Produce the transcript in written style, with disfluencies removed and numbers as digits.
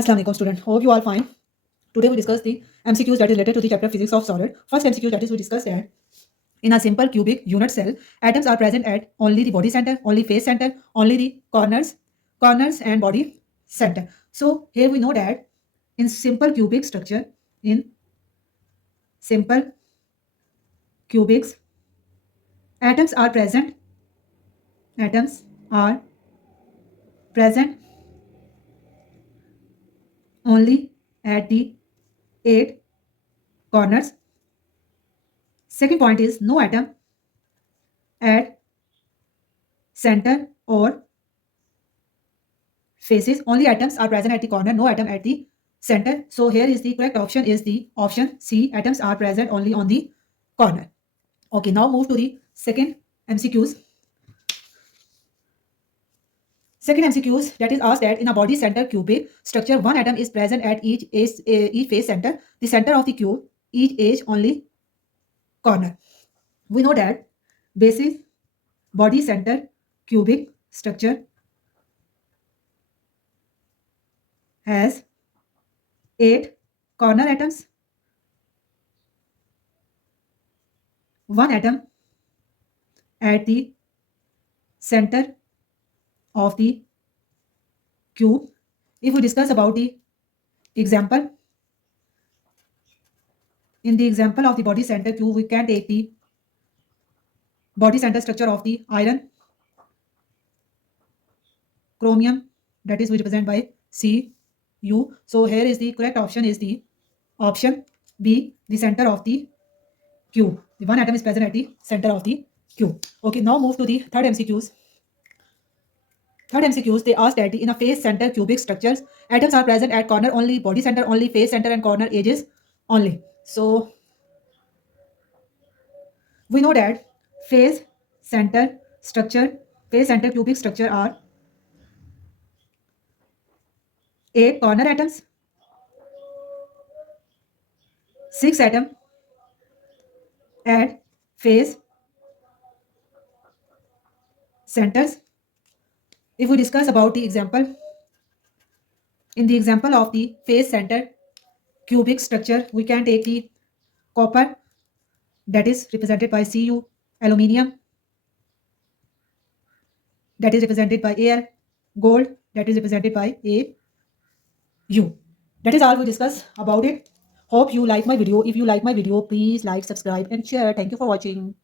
Assalamu alaikum student. Hope you all fine. Today we discuss the MCQs that is related to the chapter Physics of Solid. First MCQ that is we discussed that in a simple cubic unit cell, atoms are present at only the body center, only face center, only the corners and body center. So here we know that in simple cubic structure, in simple cubics, atoms are present only at the 8 corners. Second point is no atom at center or faces. Only atoms are present at the corner, no atom at the center. So here is the correct option is the option C. Atoms are present only on the corner. Okay, now move to the second MCQs. Second MCQs that is asked that in a body center cubic structure, one atom is present at each face center, the center of the cube, each edge only corner. We know that basis body center cubic structure has 8 corner atoms, one atom at the center of the cube. If we discuss about the example, in the example of the body center cube, we can take the body center structure of the iron, chromium, that is we represent by Cu. So here is the correct option is the option B, the center of the cube. The one atom is present at the center of the cube. Okay, now move to the third MCQs. Third MCQs, they ask that in a face center cubic structures, atoms are present at corner only, body center only, face center and corner edges only. So we know that face center cubic structure are 8 corner atoms, 6 atom at face centers. If we discuss about the example, in the example of the face center cubic structure, we can take the copper, that is represented by Cu, aluminium, that is represented by Al, gold, that is represented by Au. That is all we discuss about it. Hope you like my video. If you like my video, please like, subscribe and share. Thank you for watching.